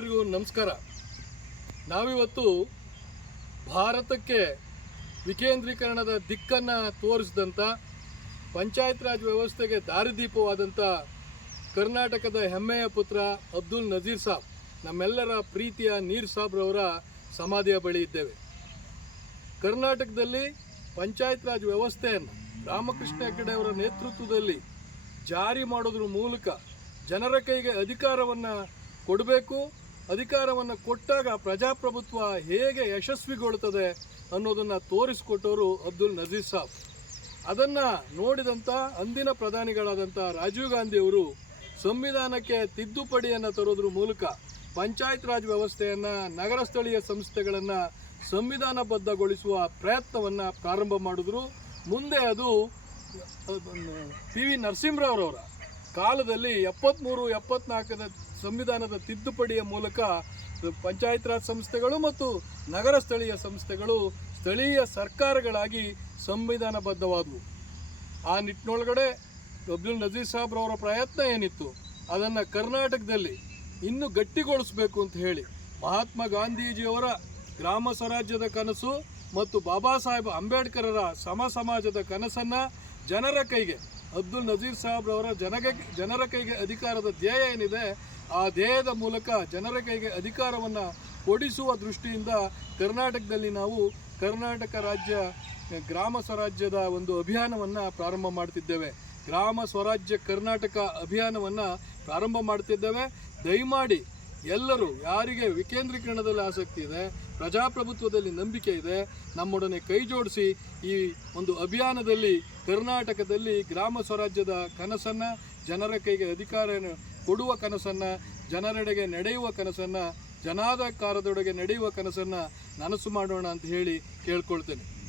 ಎಲ್ರಿಗೂ ನಮಸ್ಕಾರ. ನಾವಿವತ್ತು ಭಾರತಕ್ಕೆ ವಿಕೇಂದ್ರೀಕರಣದ ದಿಕ್ಕನ್ನು ತೋರಿಸಿದಂಥ ಪಂಚಾಯತ್ ರಾಜ್ ವ್ಯವಸ್ಥೆಗೆ ದಾರಿದೀಪವಾದಂಥ ಕರ್ನಾಟಕದ ಹೆಮ್ಮೆಯ ಪುತ್ರ ಅಬ್ದುಲ್ ನಜೀರ್ ಸಾಬ್. ನಮ್ಮೆಲ್ಲರ ಪ್ರೀತಿಯ ನೀರ್ ಸಾಬ್ರವರ ಸಮಾಧಿಯ ಬಳಿ ಇದ್ದೇವೆ. ಕರ್ನಾಟಕದಲ್ಲಿ ಪಂಚಾಯತ್ ರಾಜ್ ವ್ಯವಸ್ಥೆಯನ್ನು ರಾಮಕೃಷ್ಣ ಹೆಗಡೆ ಅವರ ನೇತೃತ್ವದಲ್ಲಿ ಜಾರಿ ಮಾಡೋದ್ರ ಮೂಲಕ ಜನರ ಕೈಗೆ ಅಧಿಕಾರವನ್ನು ಕೊಡಬೇಕು. ಅಧಿಕಾರವನ್ನು ಕೊಟ್ಟಾಗ ಪ್ರಜಾಪ್ರಭುತ್ವ ಹೇಗೆ ಯಶಸ್ವಿಗೊಳ್ಳುತ್ತದೆ ಅನ್ನೋದನ್ನು ತೋರಿಸಿಕೊಟ್ಟವರು ಅಬ್ದುಲ್ ನಜೀರ್ ಸಾಬ್. ಅದನ್ನು ನೋಡಿದಂಥ ಅಂದಿನ ಪ್ರಧಾನಿಗಳಾದಂಥ ರಾಜೀವ್ ಗಾಂಧಿಯವರು ಸಂವಿಧಾನಕ್ಕೆ ತಿದ್ದುಪಡಿಯನ್ನು ತರೋದ್ರ ಮೂಲಕ ಪಂಚಾಯತ್ ರಾಜ್ ವ್ಯವಸ್ಥೆಯನ್ನು, ನಗರ ಸ್ಥಳೀಯ ಸಂಸ್ಥೆಗಳನ್ನು ಸಂವಿಧಾನಬದ್ಧಗೊಳಿಸುವ ಪ್ರಯತ್ನವನ್ನು ಪ್ರಾರಂಭ ಮಾಡಿದ್ರು. ಮುಂದೆ ಅದು ಪಿ ವಿ ನರಸಿಂಹರಾವ್ರವರ ಕಾಲದಲ್ಲಿ ಎಪ್ಪತ್ತ್ಮೂರು ಎಪ್ಪತ್ನಾಲ್ಕರ ಸಂವಿಧಾನದ ತಿದ್ದುಪಡಿಯ ಮೂಲಕ ಪಂಚಾಯತ್ ರಾಜ್ ಸಂಸ್ಥೆಗಳು ಮತ್ತು ನಗರ ಸ್ಥಳೀಯ ಸಂಸ್ಥೆಗಳು ಸ್ಥಳೀಯ ಸರ್ಕಾರಗಳಾಗಿ ಸಂವಿಧಾನಬದ್ಧವಾದವು. ಆ ನಿಟ್ಟಿನೊಳಗಡೆ ಅಬ್ದುಲ್ ನಜೀರ್ ಸಾಬ್ರವರ ಪ್ರಯತ್ನ ಏನಿತ್ತು, ಅದನ್ನು ಕರ್ನಾಟಕದಲ್ಲಿ ಇನ್ನೂ ಗಟ್ಟಿಗೊಳಿಸಬೇಕು ಅಂತ ಹೇಳಿ ಮಹಾತ್ಮ ಗಾಂಧೀಜಿಯವರ ಗ್ರಾಮ ಸ್ವರಾಜ್ಯದ ಕನಸು ಮತ್ತು ಬಾಬಾ ಸಾಹೇಬ್ ಅಂಬೇಡ್ಕರರ ಸಮ ಸಮಾಜದ ಕನಸನ್ನು ಜನರ ಕೈಗೆ, ಅಬ್ದುಲ್ ನಜೀರ್ ಸಾಬ್ರವರ ಜನಗ, ಜನರ ಕೈಗೆ ಅಧಿಕಾರದ ಧ್ಯೇಯ ಏನಿದೆ ಆ ಧ್ಯೇಯದ ಮೂಲಕ ಜನರ ಕೈಗೆ ಅಧಿಕಾರವನ್ನು ಕೊಡಿಸುವ ದೃಷ್ಟಿಯಿಂದ ಕರ್ನಾಟಕದಲ್ಲಿ ನಾವು ಕರ್ನಾಟಕ ರಾಜ್ಯ, ಗ್ರಾಮ ಸ್ವರಾಜ್ಯದ ಒಂದು ಅಭಿಯಾನವನ್ನು ಪ್ರಾರಂಭ ಮಾಡ್ತಿದ್ದೇವೆ. ಗ್ರಾಮ ಸ್ವರಾಜ್ಯ ಕರ್ನಾಟಕ ಅಭಿಯಾನವನ್ನು ಪ್ರಾರಂಭ ಮಾಡ್ತಿದ್ದೇವೆ. ದಯಮಾಡಿ ಎಲ್ಲರೂ ಯಾರಿಗೆ ವಿಕೇಂದ್ರೀಕರಣದಲ್ಲಿ ಆಸಕ್ತಿ ಇದೆ, ಪ್ರಜಾಪ್ರಭುತ್ವದಲ್ಲಿ ನಂಬಿಕೆ ಇದೆ, ನಮ್ಮೊಡನೆ ಕೈ ಜೋಡಿಸಿ ಈ ಒಂದು ಅಭಿಯಾನದಲ್ಲಿ ಕರ್ನಾಟಕದಲ್ಲಿ ಗ್ರಾಮ ಸ್ವರಾಜ್ಯದ ಕನಸನ್ನು ಜನರ ಕೈಗೆ ಅಧಿಕಾರ ಕೊಡುವ ಕನಸನ್ನು ಜನರೆಡೆಗೆ ನಡೆಯುವ ಕನಸನ್ನು ಜನಾಧಕಾರದೊಡೆಗೆ ನಡೆಯುವ ಕನಸನ್ನು ನನಸು ಮಾಡೋಣ ಅಂತ ಹೇಳಿ ಕೇಳ್ಕೊಳ್ತೇನೆ.